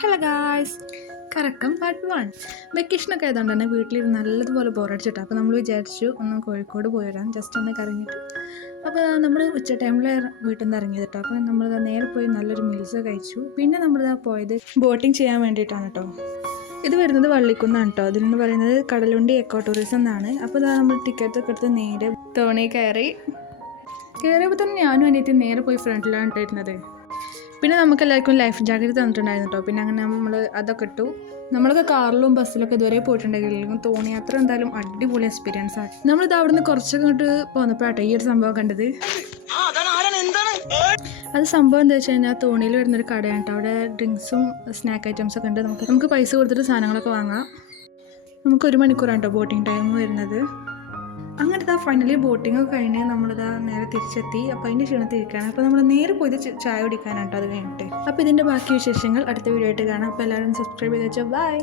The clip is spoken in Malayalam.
ഹലോ ഗായ്സ്, കറക്കം പാർട്ട് 1. വെക്കേഷനൊക്കെ ആയതുകൊണ്ട് തന്നെ വീട്ടിലിരുന്ന് നല്ലതുപോലെ ബോറടിച്ചിട്ടാണ്. അപ്പോൾ നമ്മൾ വിചാരിച്ചു ഒന്ന് കോഴിക്കോട് പോയി വരാം, ജസ്റ്റ് ഒന്ന് കറങ്ങിയിട്ട്. അപ്പോൾ നമ്മൾ ഉച്ച ടൈമിൽ വീട്ടിൽ നിന്ന് ഇറങ്ങിയത് കേട്ടോ. അപ്പോൾ നമ്മൾ നേരെ പോയി നല്ലൊരു മീൽസ് കഴിച്ചു. പിന്നെ നമ്മളിതാ പോയത് ബോട്ടിങ് ചെയ്യാൻ വേണ്ടിയിട്ടാണ് കേട്ടോ. ഇത് വരുന്നത് വള്ളിക്കുന്നാണ് കേട്ടോ. അതിലെന്ന് പറയുന്നത് കടലുണ്ടി എക്കോ ടൂറിസം എന്നാണ്. അപ്പോൾ ഇതാ നമ്മൾ ടിക്കറ്റ് ഒക്കെ എടുത്ത് നേരെ തോണി കയറിയപ്പോൾ തന്നെ ഞാനും അനിയത്തി നേരെ പോയി ഫ്രണ്ടിലാണ് ഇട്ടിരുന്നത്. പിന്നെ നമുക്ക് എല്ലാവർക്കും ലൈഫ് ജാക്കറ്റ് തന്നിട്ടുണ്ടായിരുന്നു കേട്ടോ. പിന്നെ അങ്ങനെ നമ്മൾ അതൊക്കെ ഇട്ടു. നമ്മളൊക്കെ കാറിലും ബസ്സിലൊക്കെ ഇതുവരെ പോയിട്ടുണ്ടെങ്കിലും തോണി യാത്ര എന്തായാലും അടിപൊളി എക്സ്പീരിയൻസ് ആണ്. നമ്മളിത് അവിടെ നിന്ന് കുറച്ചൊക്കെ ഇങ്ങോട്ട് പോന്നപ്പോഴാട്ടോ ഈ ഒരു സംഭവം കണ്ടത്. അത് സംഭവം എന്താ വെച്ച് കഴിഞ്ഞാൽ തോണിയിൽ വരുന്നൊരു കടയാണ് കേട്ടോ. അവിടെ ഡ്രിങ്ക്സും സ്നാക്ക് ഐറ്റംസൊക്കെ ഉണ്ട്. നമുക്ക് പൈസ കൊടുത്തിട്ട് സാധനങ്ങളൊക്കെ വാങ്ങാം. നമുക്ക് 1 മണിക്കൂറാണ് കേട്ടോ ബോട്ടിങ് ടൈം വരുന്നത്. അങ്ങനത്തെ ഫൈനലി ബോട്ടിംഗ് ഒക്കെ കഴിഞ്ഞ് നമ്മളിതാ നേരെ തിരിച്ചെത്തി. അപ്പോൾ അതിൻ്റെ ക്ഷീണത്തിരിക്കുകയാണ്. അപ്പോൾ നമ്മൾ നേരെ പോയത് ചായ കുടിക്കാനാട്ടോ അത് കഴിഞ്ഞിട്ട്. അപ്പോൾ ഇതിൻ്റെ ബാക്കി വിശേഷങ്ങൾ അടുത്ത വീഡിയോ ആയിട്ട് കാണാം. അപ്പോൾ എല്ലാവരും സബ്സ്ക്രൈബ് ചെയ്ത് വെച്ചോ. ബൈ.